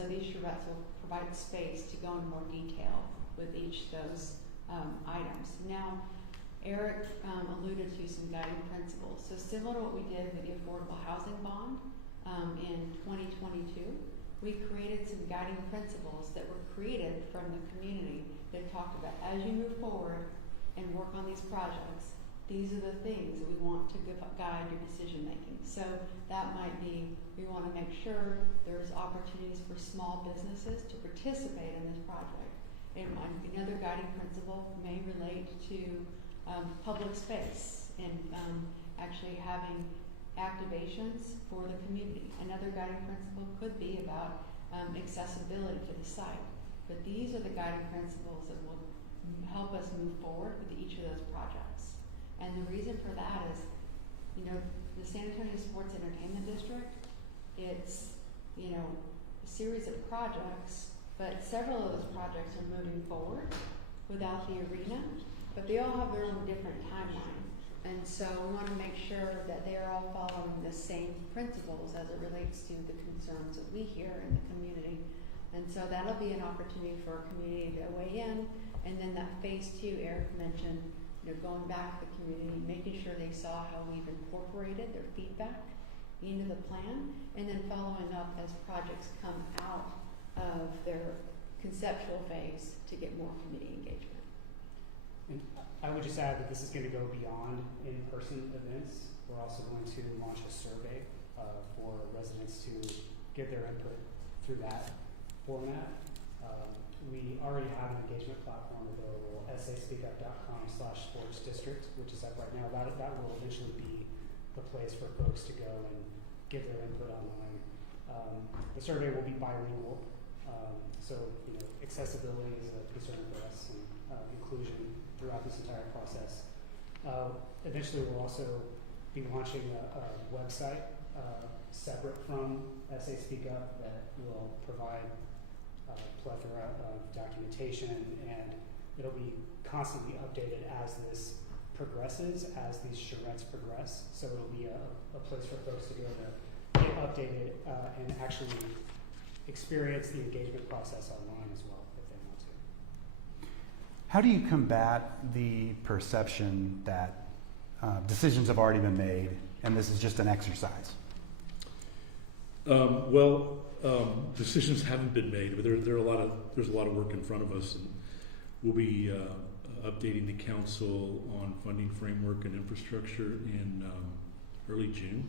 so these charrettes will provide space to go into more detail with each of those items. Now, Eric alluded to some guiding principles. So similar to what we did with the affordable housing bond in 2022, we created some guiding principles that were created from the community that talked about as you move forward and work on these projects, these are the things that we want to guide your decision making. So that might be, we want to make sure there's opportunities for small businesses to participate in this project. And another guiding principle may relate to public space and actually having activations for the community. Another guiding principle could be about accessibility to the site. But these are the guiding principles that will help us move forward with each of those projects. And the reason for that is, you know, the San Antonio Sports Entertainment District, it's, you know, a series of projects, but several of those projects are moving forward without the arena, but they all have their own different timeline. And so we want to make sure that they are all following the same principles as it relates to the concerns that we hear in the community. And so that'll be an opportunity for our community to weigh in. And then that phase 2, Eric mentioned, you know, going back to the community, making sure they saw how we've incorporated their feedback into the plan, and then following up as projects come out of their conceptual phase to get more community engagement. And I would just add that this is going to go beyond in-person events. We're also going to launch a survey for residents to give their input through that format. We already have an engagement platform available, saspeakup.com/sportsdistrict, which is up right now. That will eventually be the place for folks to go and give their input online. The survey will be bilingual, so you know, accessibility is a concern for us, and inclusion throughout this entire process. Eventually, we'll also be launching a website separate from SA Speak Up that will provide a plethora of documentation, and it'll be constantly updated as this progresses, as these charrettes progress. So it'll be a place for folks to go to get updated and actually experience the engagement process online as well if they want to. How do you combat the perception that decisions have already been made and this is just an exercise? Decisions haven't been made, but there's a lot of work in front of us, and we'll be updating the council on funding framework and infrastructure in early June.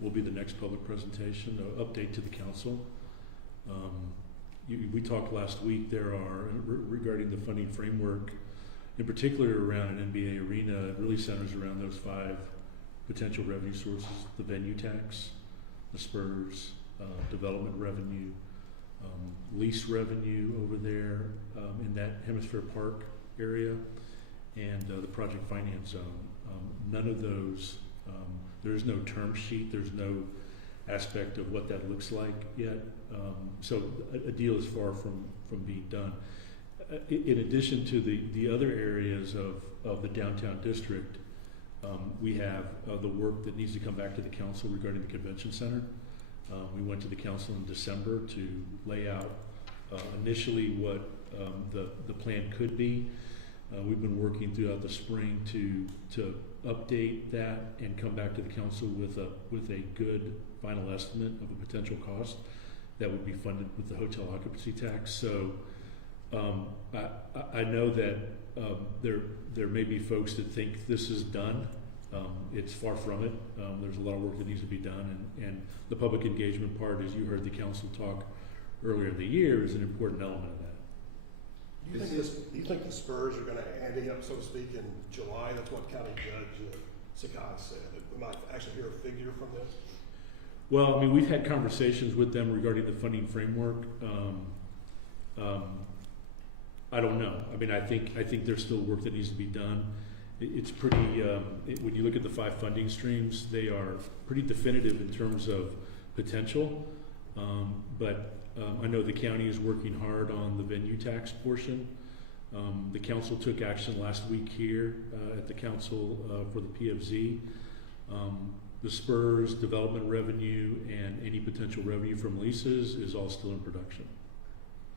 Will be the next public presentation, update to the council. We talked last week. There are regarding the funding framework, in particular around an NBA arena. It really centers around those 5 potential revenue sources: the venue tax, the Spurs, development revenue, lease revenue over there in that Hemisphere Park area, and the project finance zone. None of those, there's no term sheet, there's no aspect of what that looks like yet. So a deal is far from being done. In addition to the other areas of the downtown district, we have the work that needs to come back to the council regarding the convention center. We went to the council in December to lay out initially what the plan could be. We've been working throughout the spring to update that and come back to the council with a good final estimate of a potential cost that would be funded with the hotel occupancy tax. So I know that there may be folks that think this is done. It's far from it. There's a lot of work that needs to be done, and the public engagement part, as you heard the council talk earlier in the year, is an important element of that. Do you think the Spurs are going to ante up, so to speak, in July? That's what County Judge Sakai said. We might actually hear a figure from this. Well, I mean, we've had conversations with them regarding the funding framework. I don't know. I mean, I think there's still work that needs to be done. It's pretty, when you look at the 5 funding streams, they are pretty definitive in terms of potential. But I know the county is working hard on the venue tax portion. The council took action last week here at the council for the PFZ. The Spurs development revenue and any potential revenue from leases is all still in production.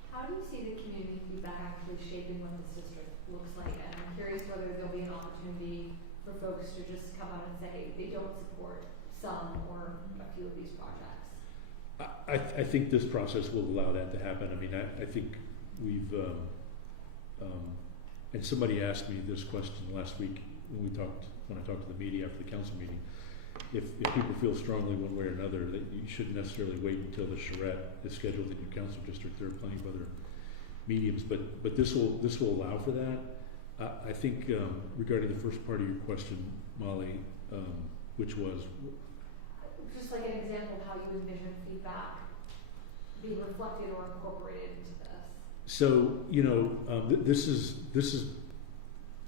How do you see the community feedback actually shaping what this district looks like? And I'm curious whether there'll be an opportunity for folks to just come out and say they don't support some or a few of these projects. I think this process will allow that to happen. I mean, I think we've, and somebody asked me this question last week when I talked to the media after the council meeting. If people feel strongly one way or another, that you shouldn't necessarily wait until the charrette is scheduled in your council district. There are plenty of other mediums, but this will allow for that. I think regarding the first part of your question, Molly, which was Just like an example of how you envision feedback being reflected or incorporated into this. so, this is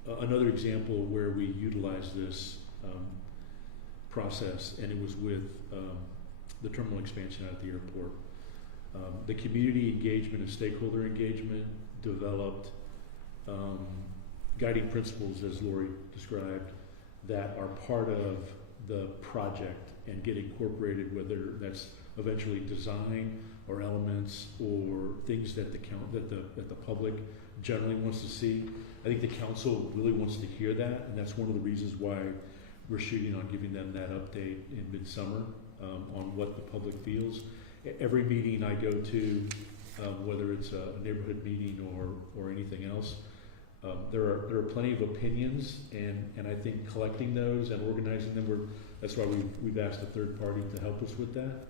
another example where we utilize this process, and it was with the terminal expansion out at the airport. The community engagement and stakeholder engagement developed guiding principles, as Lori described, that are part of the project and get incorporated, whether that's eventually design or elements or things that the public generally wants to see. I think the council really wants to hear that, and that's one of the reasons why we're shooting on giving them that update in midsummer on what the public feels. Every meeting I go to, whether it's a neighborhood meeting or anything else, there are plenty of opinions, and I think collecting those and organizing them, that's why we've asked a third party to help us with that.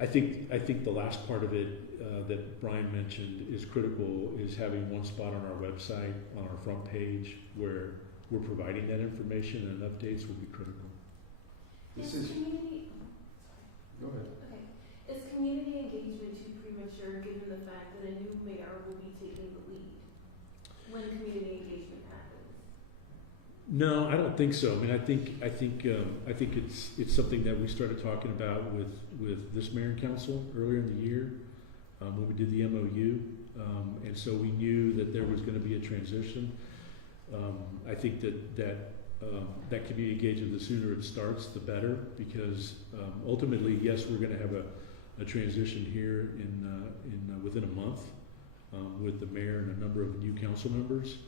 I think the last part of it that Brian mentioned is critical, is having one spot on our website, on our front page, where we're providing that information, and updates will be critical. This Is is, community, go ahead. okay, is community engagement too premature given the fact that a new mayor will be taking the lead when community engagement happens? No, I don't think so. I mean, I think it's something that we started talking about with this mayor and council earlier in the year when we did the MOU, and so we knew that there was going to be a transition. I think that community engagement, the sooner it starts, the better, because ultimately, yes, we're going to have a transition here in within a month with the mayor and a number of new council members.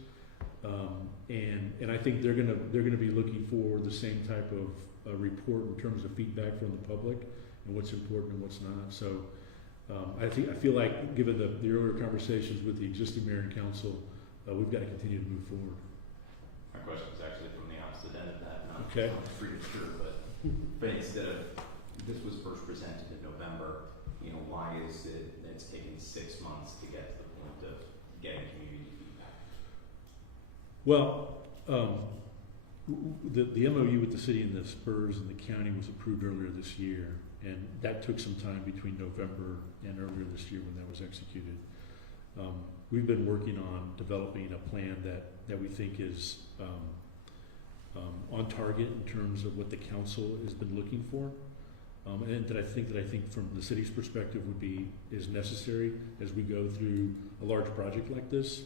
And I think they're gonna be looking for the same type of report in terms of feedback from the public and what's important and what's not. So I feel like, given the earlier conversations with the existing mayor and council, we've got to continue to move forward. My question is actually from the opposite end of that, not Okay. premature, but instead of, this was first presented in November, why is it that it's taken 6 months to get to the point of getting community feedback? Well, the MOU with the city and the Spurs and the county was approved earlier this year, and that took some time between November and earlier this year when that was executed. We've been working on developing a plan that we think is on target in terms of what the council has been looking for, and that I think from the city's perspective is necessary as we go through a large project like this.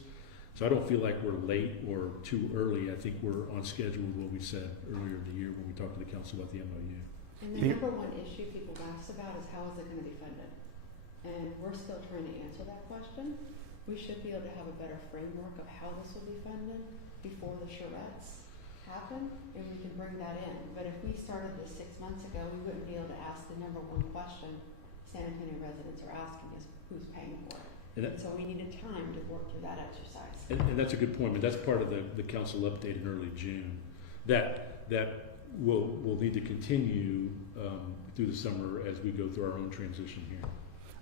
So I don't feel like we're late or too early. I think we're on schedule with what we said earlier in the year when we talked to the council about the MOU. And the number one issue people ask about is how is it gonna be funded? And we're still trying to answer that question. We should be able to have a better framework of how this will be funded before the charrettes happen, and we can bring that in. But if we started this 6 months ago, we wouldn't be able to ask the number one question San Antonio residents are asking is who's paying for it. And So we needed time to work through that exercise. And that's a good point, but that's part of the council update in early June. That will need to continue through the summer as we go through our own transition here.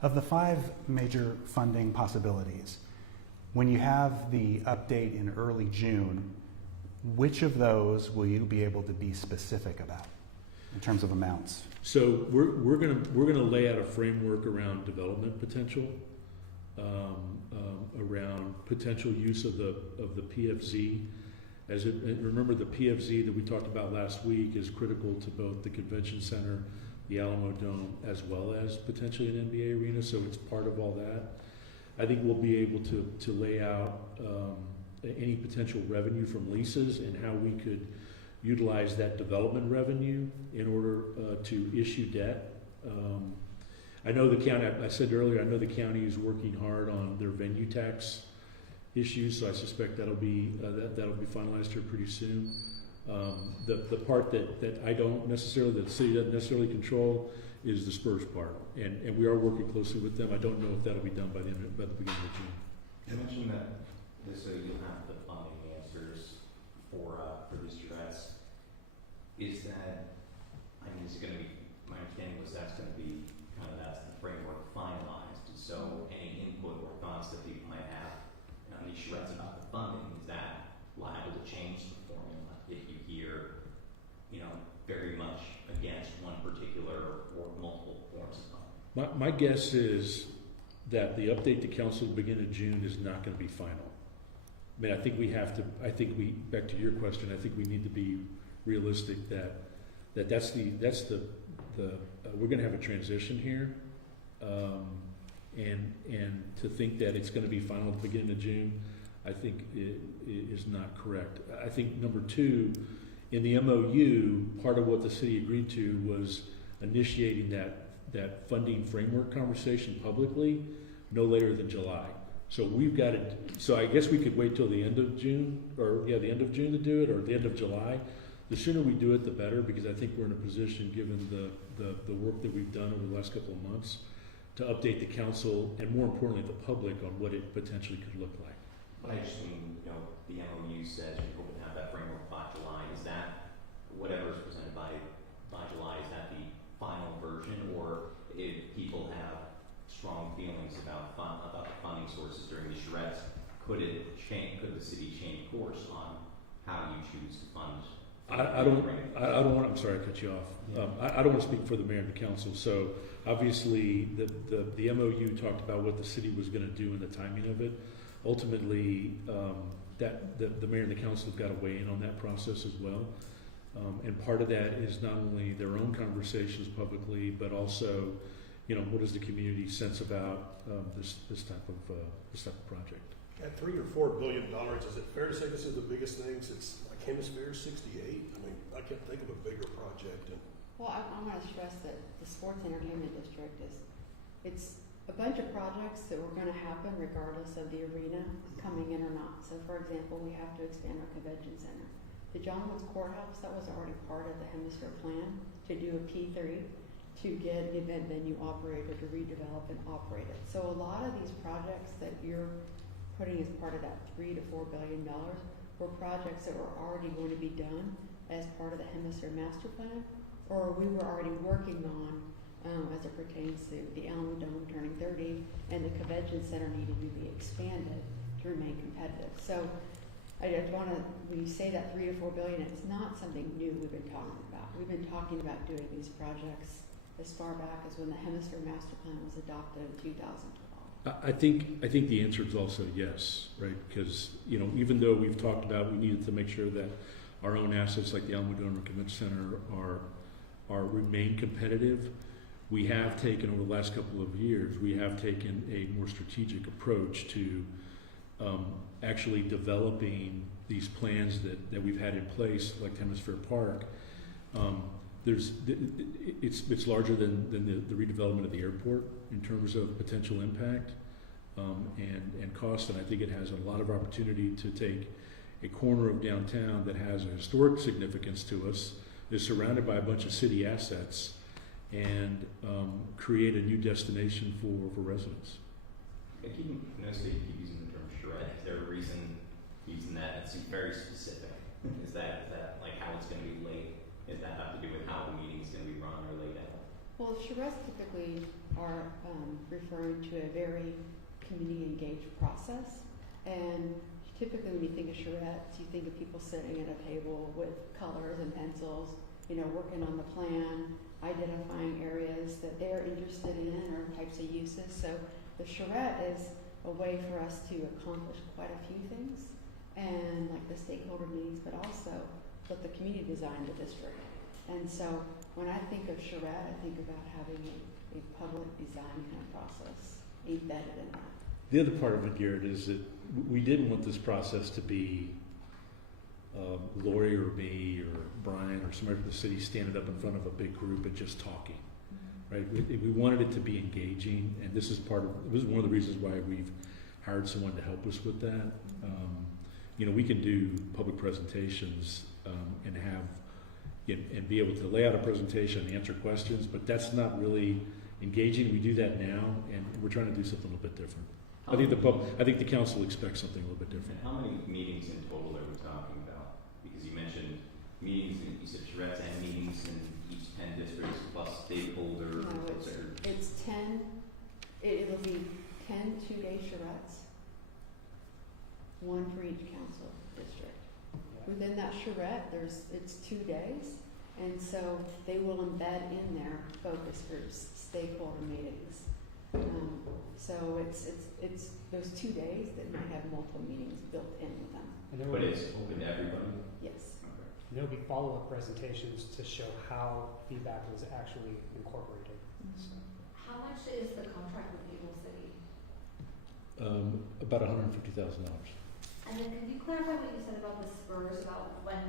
Of the 5 major funding possibilities, when you have the update in early June, which of those will you be able to be specific about in terms of amounts? So we're gonna lay out a framework around development potential, around potential use of the PFZ. And remember, the PFZ that we talked about last week is critical to both the convention center, the Alamo Dome, as well as potentially an NBA arena. So it's part of all that. I think we'll be able to lay out any potential revenue from leases and how we could utilize that development revenue in order to issue debt. I know the county, I said earlier, I know the county is working hard on their venue tax issues, so I suspect that'll be finalized here pretty soon. The part that I don't necessarily, that the city doesn't necessarily control, is the Spurs part, and we are working closely with them. I don't know if that'll be done by the beginning of June. You mentioned that this, you'll have the funding answers for the Struts. Is that, I mean, is it gonna be, my understanding was that's gonna be kind of, that's the framework finalized, so any input or thoughts that people might have on these charrettes about the funding, is that liable to change the formula if you hear, you know, very much against one particular or multiple forms of funding? My guess is that the update to council at the beginning of June is not gonna be final. I mean, I think back to your question, I think we need to be realistic that's the we're gonna have a transition here. And to think that it's gonna be final at the beginning of June, I think it is not correct. I think number two, in the MOU, part of what the city agreed to was initiating that funding framework conversation publicly no later than July. So we've got it, so I guess we could wait till the end of June, the end of June to do it, or the end of July. The sooner we do it, the better, because I think we're in a position, given the work that we've done over the last couple of months, to update the council and more importantly the public on what it potentially could look like. But I just mean, you know, the MOU says we hope to have that framework by July. Is that whatever is presented by July, is that the final version, or if people have strong feelings about the funding sources during the charrettes, could the city change course on how you choose to fund? I don't want, I'm sorry I cut you off. I don't want to speak for the mayor and the council. So obviously the MOU talked about what the city was going to do and the timing of it. Ultimately, the mayor and the council have got to weigh in on that process as well. And part of that is not only their own conversations publicly, but also, you know, what does the community sense about this type of project? At $3 or $4 billion, is it fair to say this is the biggest thing since like Hemisphere 68? I mean, I can't think of a bigger project. Well, I'm going to stress that the sports entertainment district it's a bunch of projects that were going to happen regardless of the arena coming in or not. So, for example, we have to expand our convention center. The John Woods Courthouse, that was already part of the Hemisphere plan to do a P3 to get the event venue operator to redevelop and operate it. So a lot of these projects that you're putting as part of that $3 to $4 billion were projects that were already going to be done as part of the Hemisphere master plan, or we were already working on as it pertains to the Alamo Dome turning 30 and the convention center needing to be expanded to remain competitive. So I just want to, when you say that $3 to $4 billion, it's not something new we've been talking about. We've been talking about doing these projects as far back as when the Hemisphere master plan was adopted in 2012. I think the answer is also yes, right? Because, you know, even though we've talked about we needed to make sure that our own assets like the Alamo Dome Convention Center remain competitive, we have taken over the last couple of years, we have taken a more strategic approach to actually developing these plans that we've had in place, like Hemisphere Park. It's larger than the redevelopment of the airport in terms of potential impact and cost, and I think it has a lot of opportunity to take a corner of downtown that has a historic significance to us, is surrounded by a bunch of city assets, and create a new destination for residents. I noticed that you keep using the term charrette. Is there a reason using that? It seems very specific. Is that like how it's going to be laid? Does that have to do with how the meeting is going to be run or laid out? Well, charrettes typically are referring to a very community-engaged process, and typically when you think of charrettes, you think of people sitting at a table with colors and pencils, you know, working on the plan, identifying areas that they're interested in or types of uses. So the charrette is a way for us to accomplish quite a few things, and like the stakeholder meetings, but also what the community designed the district. And so when I think of charrette, I think about having a public design kind of process embedded in that. The other part of it, Garrett, is that we didn't want this process to be Lori or me or Brian or somebody from the city standing up in front of a big group and just talking, right? We wanted it to be engaging, and this is one of the reasons why we've hired someone to help us with that. You know, we can do public presentations and be able to lay out a presentation and answer questions, but that's not really engaging. We do that now, and we're trying to do something a little bit different. I think the council expects something a little bit different. How many meetings in total are we talking about? Because you mentioned meetings, you said charrettes and meetings in each 10 districts plus stakeholder. No, it's 10, it'll be 10 two-day charrettes, one for each council district. Within that charrette, it's 2 days, and so they will embed in there focus groups, stakeholder meetings. So it's those 2 days that might have multiple meetings built in with them. And there But will, it's open to everybody? Yes. Okay. and there will be follow-up presentations to show how feedback was actually incorporated. So, How much is the contract with Able City? About $150,000. And then could you clarify what you said about the Spurs, about when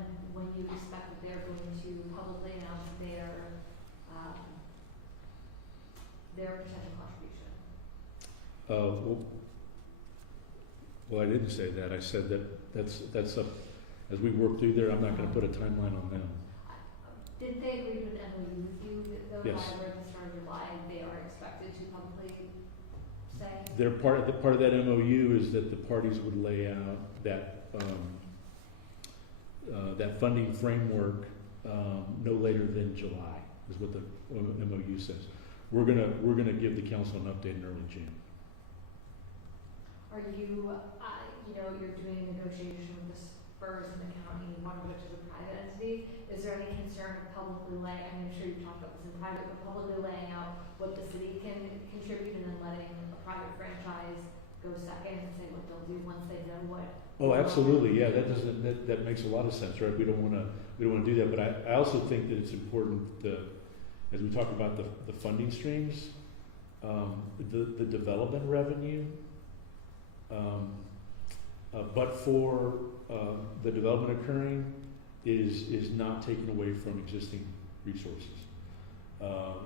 you expect that they're going to publicly announce their potential contribution? Well, I didn't say that. I said that's up, as we work through there, I'm not gonna put a timeline on them. Did they agree with MOU with you that though Yes. by the start of July, they are expected to publicly say? They're part of that MOU is that the parties would lay out that funding framework no later than July, is what the MOU says. We're gonna give the council an update in early June. Are you, you're doing a negotiation with the Spurs in the county, one of which is a private entity. Is there any concern of publicly I'm sure you've talked about this in private, but publicly laying out what the city can contribute and then letting a private franchise go second and say what they'll do once they know what? Oh, absolutely, yeah, that makes a lot of sense, right? We don't wanna do that, but I also think that it's important as we talk about the funding streams, the development revenue, but for the development occurring is not taken away from existing resources.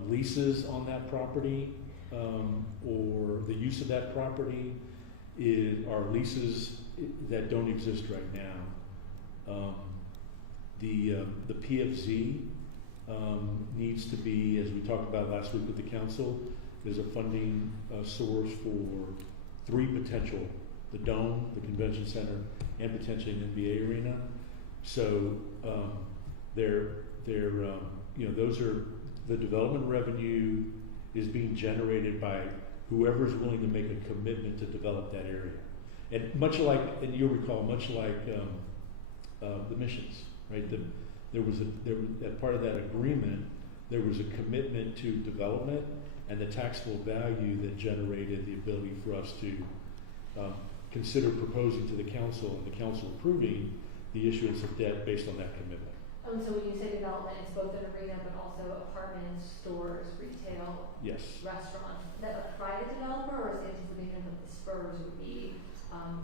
Leases on that property or the use of that property are leases that don't exist right now. The PFZ needs to be, as we talked about last week with the council, is a funding source for 3 potential: the Dome, the Convention Center, and potentially an NBA arena. So those are the development revenue is being generated by whoever's willing to make a commitment to develop that area. And much like, and you'll recall, the missions, right? That part of that agreement, there was a commitment to development and the taxable value that generated the ability for us to consider proposing to the council and the council approving the issuance of debt based on that commitment. So when you say development, it's both an arena but also apartments, stores, retail, Yes. restaurants. Is that a private developer, or is the anticipation that the Spurs would be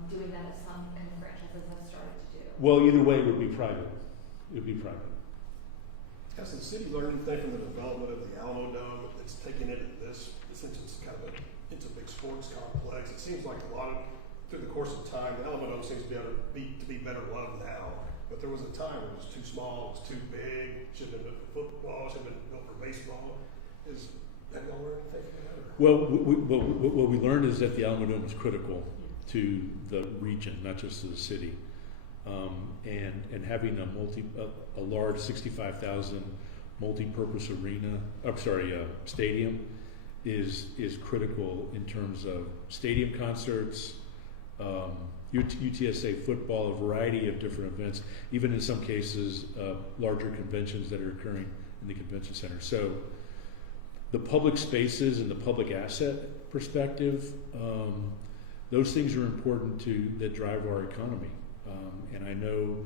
doing that as some kind of franchises have started to do? Well, either way, it would be private. It would be private. Has the city learned anything from the development of the Alamo Dome that's taken into this, since it's kind of it's a big sports complex? It seems like through the course of time, the Alamo Dome seems to be better loved now. But there was a time when it was too small, it was too big, should have been built for football, should have been built for baseball. Have y'all learned anything from that? Well, what we learned is that the Alamo Dome is critical to the region, not just to the city. And having a large 65,000 multi-purpose stadium is critical in terms of stadium concerts, UTSA football, a variety of different events, even in some cases, larger conventions that are occurring in the convention center. So the public spaces and the public asset perspective, those things are important that drive our economy. And I know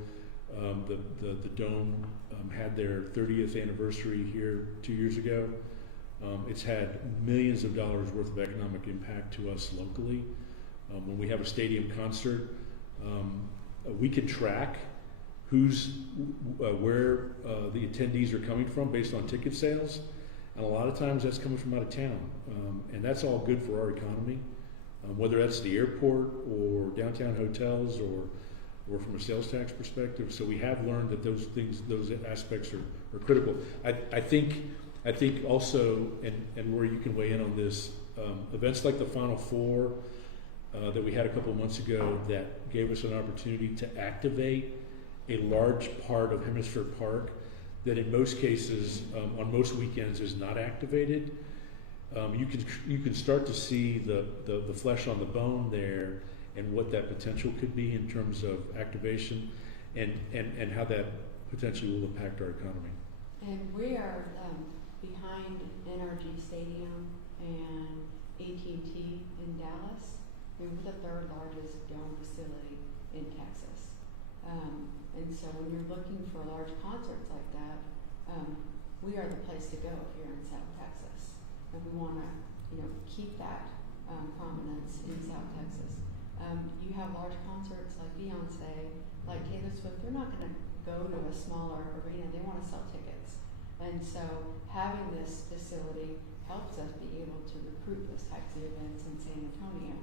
the Dome had their 30th anniversary here 2 years ago. It's had millions of dollars worth of economic impact to us locally. When we have a stadium concert, we can track where the attendees are coming from based on ticket sales, and a lot of times that's coming from out of town, and that's all good for our economy, whether that's the airport or downtown hotels or from a sales tax perspective. So we have learned that those aspects are critical. I think also, and where you can weigh in on this, events like the Final Four that we had a couple of months ago that gave us an opportunity to activate a large part of Hemisphere Park that in most cases, on most weekends, is not activated. You can start to see the flesh on the bone there and what that potential could be in terms of activation and how that potentially will impact our economy. And we are behind NRG Stadium and AT&T in Dallas. We're the third largest dome facility in Texas. And so when you're looking for large concerts like that, we are the place to go if you're in South Texas. And we want to, keep that prominence in South Texas. You have large concerts like Beyonce, like Taylor Swift. They're not going to go to a smaller arena. They want to sell tickets. And so having this facility helps us be able to recruit those types of events in San Antonio.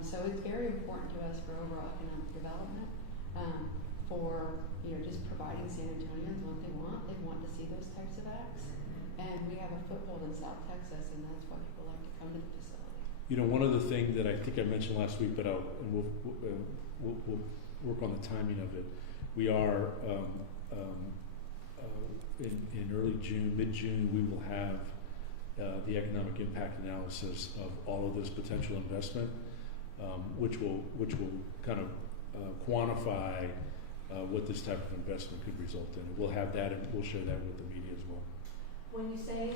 So it's very important to us for overall economic development, for just providing San Antonians what they want. They want to see those types of acts. And we have a foothold in South Texas, and that's why people like to come to the facility. One of the things that I think I mentioned last week, but we'll work on the timing of it. We are in early June, mid-June, we will have the economic impact analysis of all of this potential investment, which will kind of quantify what this type of investment could result in. We'll have that, and we'll share that with the media as well. When you say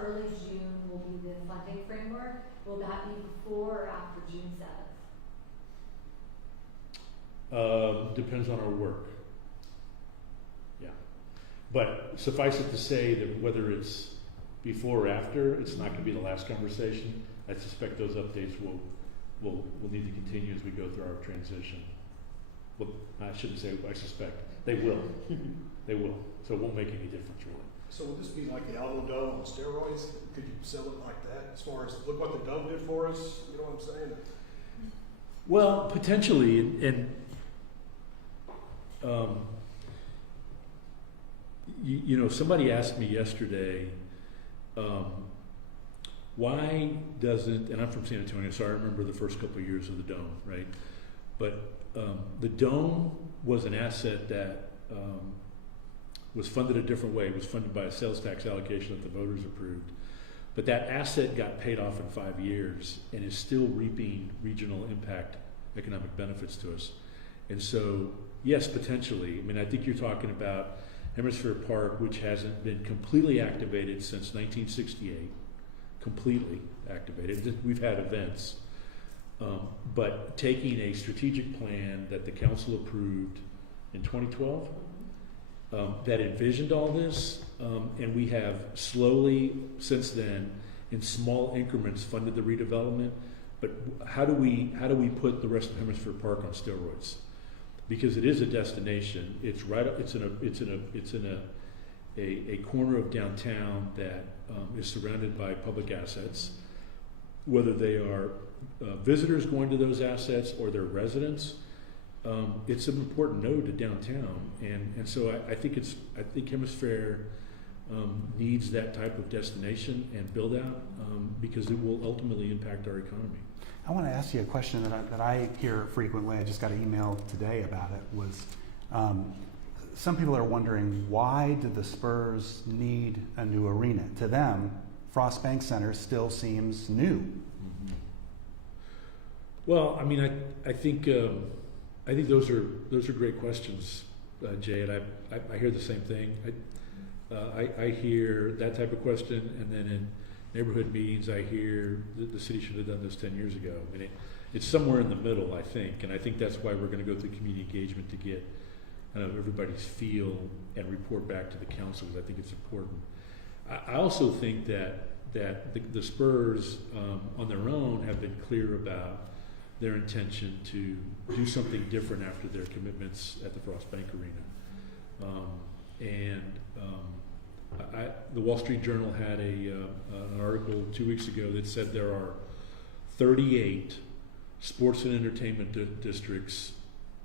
early June will be the funding framework, will that be before or after June 7th? Depends on our work. Yeah. But suffice it to say that whether it's before or after, it's not going to be the last conversation. I suspect those updates will need to continue as we go through our transition. Well, I shouldn't say I suspect. They will. They will. So it won't make any difference, really. So would this be like the Alamo Dome on steroids? Could you sell it like that as far as, look what the Dome did for us? You know what I'm saying? Well, potentially, and somebody asked me yesterday, why doesn't, and I'm from San Antonio, so I remember the first couple of years of the Dome, right? But the Dome was an asset that was funded a different way. It was funded by a sales tax allocation that the voters approved. But that asset got paid off in 5 years and is still reaping regional impact economic benefits to us. And so, yes, potentially. I mean, I think you're talking about Hemisphere Park, which hasn't been completely activated since 1968, completely activated. We've had events. But taking a strategic plan that the council approved in 2012, that envisioned all this, and we have slowly since then, in small increments, funded the redevelopment. But how do we put the rest of Hemisphere Park on steroids? Because it is a destination. It's in a corner of downtown that is surrounded by public assets, whether they are visitors going to those assets or their residents. It's an important node to downtown, and so I think Hemisphere needs that type of destination and build out because it will ultimately impact our economy. I want to ask you a question that I hear frequently. I just got an email today about it. Was some people are wondering, why did the Spurs need a new arena? To them, Frost Bank Center still seems new. Mm-hmm. Well, I mean, I think those are great questions, Jay, and I hear the same thing. I hear that type of question, and then in neighborhood meetings, I hear the city should have done this 10 years ago. I mean, it's somewhere in the middle, I think, and I think that's why we're going to go through community engagement to get kind of everybody's feel and report back to the council, because I think it's important. I also think that the Spurs on their own have been clear about their intention to do something different after their commitments at the Frost Bank Arena. The Wall Street Journal had an article 2 weeks ago that said there are 38 sports and entertainment districts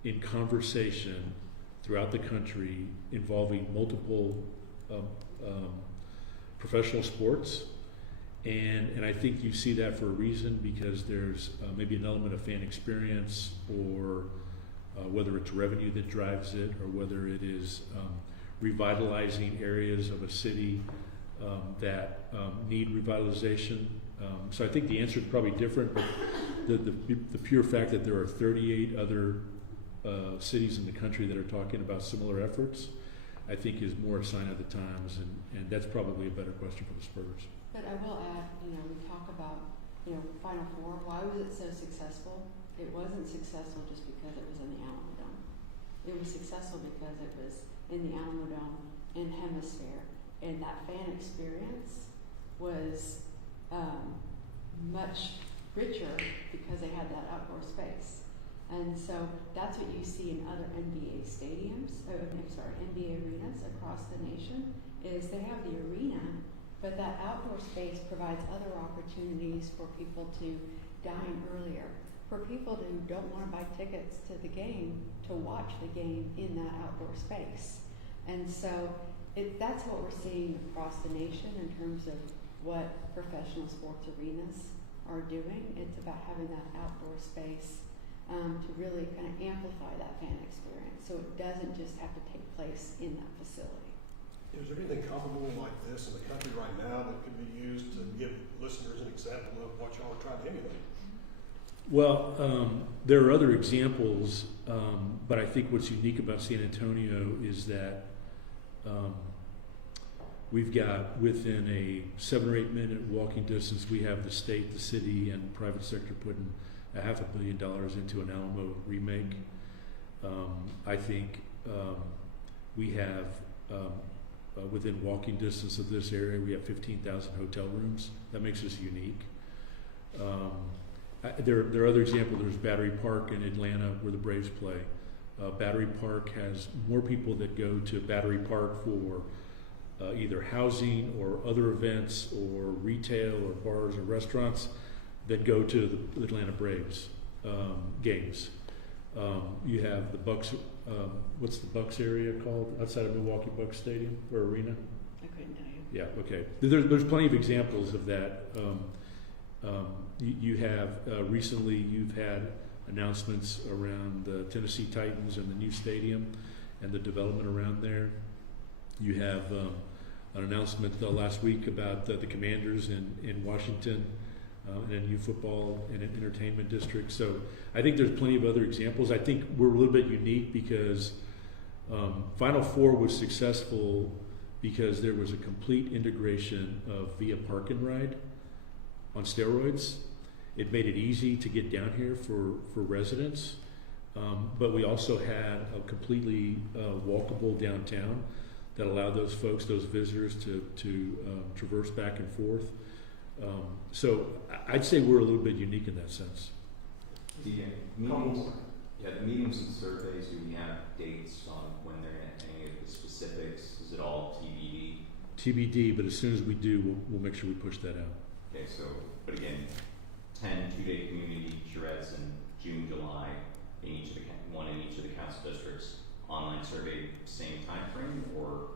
in conversation throughout the country involving multiple professional sports. And I think you see that for a reason, because there's maybe an element of fan experience, or whether it's revenue that drives it, or whether it is revitalizing areas of a city that need revitalization. So I think the answer is probably different, but the pure fact that there are 38 other cities in the country that are talking about similar efforts, I think is more a sign of the times, and that's probably a better question for the Spurs. But I will add, we talk about, Final Four. Why was it so successful? It wasn't successful just because it was in the Alamo Dome. It was successful because it was in the Alamo Dome and Hemisphere, and that fan experience was much richer because they had that outdoor space. And so that's what you see in other NBA stadiums, NBA arenas across the nation, is they have the arena, but that outdoor space provides other opportunities for people to dine earlier, for people who don't want to buy tickets to the game to watch the game in that outdoor space. And so that's what we're seeing across the nation in terms of what professional sports arenas are doing. It's about having that outdoor space to really kind of amplify that fan experience, so it doesn't just have to take place in that facility. Is there anything comparable like this in the country right now that could be used to give listeners an example of what y'all are trying to emulate? Well, there are other examples, but I think what's unique about San Antonio is that we've got, within a 7 or 8 minute walking distance, we have the state, the city, and private sector putting $500 million into an Alamo remake. I think we have, within walking distance of this area, we have 15,000 hotel rooms. That makes us unique. There are other examples. There's Battery Park in Atlanta where the Braves play. Battery Park has more people that go to Battery Park for either housing or other events or retail or bars or restaurants that go to the Atlanta Braves games. You have the Bucks, what's the Bucks area called outside of Milwaukee Bucks Stadium or Arena? I couldn't tell you. Yeah, okay. There's plenty of examples of that. You have, recently you've had announcements around the Tennessee Titans and the new stadium and the development around there. You have an announcement last week about the Commanders in Washington, and a new football and an entertainment district. So I think there's plenty of other examples. I think we're a little bit unique because Final Four was successful because there was a complete integration of Via Park and Ride on steroids. It made it easy to get down here for residents, but we also had a completely walkable downtown that allowed those folks, those visitors, to traverse back and forth. So I'd say we're a little bit unique in that sense. The meetings and surveys, do we have dates on when they're going to any of the specifics? Is it all TBD? TBD, but as soon as we do, we'll make sure we push that out. Okay, so, but again, 10 two-day community charrettes in June, July, one in each of the council districts. Online survey, same time frame, or?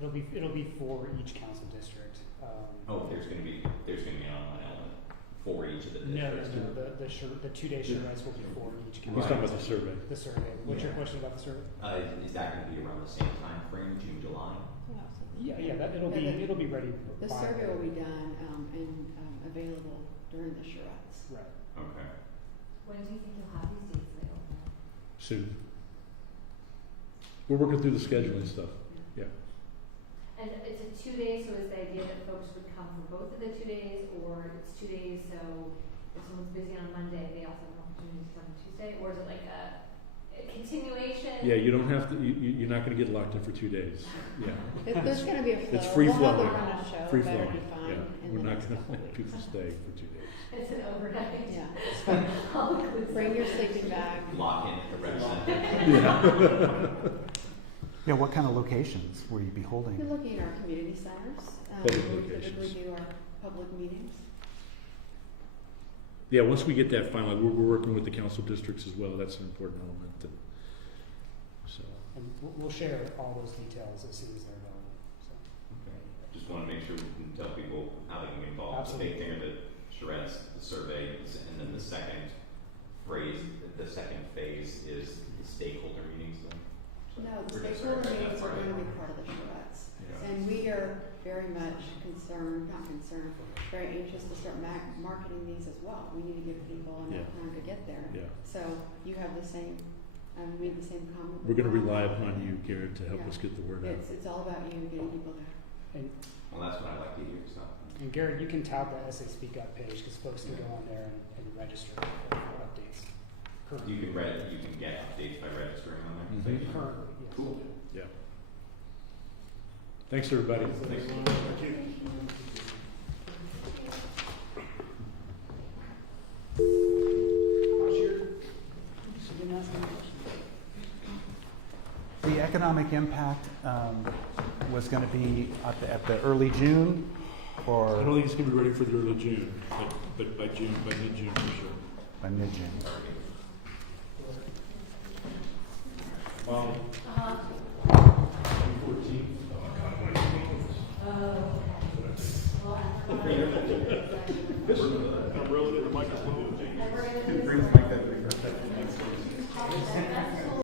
It'll be for each council district. There's going to be an online element for each of the No, districts. the 2 day charrettes will be for each council. He's talking about the survey. The survey. What's your question about the survey? Is that going to be around the same time frame, June, July? It'll be ready. The survey will be done and available during the charrettes. Right. Okay. When do you think you'll have these dates laid out? Soon. We're working through the scheduling stuff. And it's a 2 day, so is the idea that folks would come for both of the 2 days, or it's 2 days, so if someone's busy on Monday, they also have an opportunity to come on Tuesday, or is it like a continuation? Yeah, you don't have to. You're not going to get locked in for 2 days. Yeah. There's going to be a flow. It's free We'll have flowing. to run a show. Free Better flowing. Define Yeah, in we're the not next going to couple let weeks. people stay for 2 days. It's an overnight. Yeah, it's fine. All inclusive. Bring your sleeping bag. Lock in at the rec center. Yeah. Yeah, what kind of locations will you be holding? We're looking at our community centers, Public where we typically locations. do our public meetings. Yeah, once we get that final, we're working with the council districts as well, that's an important element, and so. And we'll share all those details as soon as they're available, so. Okay. Just want to make sure we can tell people how they can get involved. The big thing of it, charrettes, the surveys, and then the second phase is the stakeholder meetings then? So No, the we're just stakeholder starting meetings are that gonna part. be part of the charrettes. Yeah. And we are very much very anxious to start marketing these as well. We need to give people enough Yeah. time to get there. Yeah, So you have the same, made the same comment. we're gonna rely upon you, Garrett, to help Yeah. us get the word out. It's all about you getting people there. Well, that's what I like to hear, so. And Garrett, you can tout the SA Speak Up page, because folks can go on there and register for updates. Currently. You can get updates by registering on there? Mhm. Currently, yes. Cool. Yeah. Thanks, everybody. Thanks. Thank you. The economic impact was going to be at the early June, I or don't think it's gonna be ready for the early June, but by mid-June for sure. by mid-June? Wow. I'm rolling in the microphone. Brings back that big.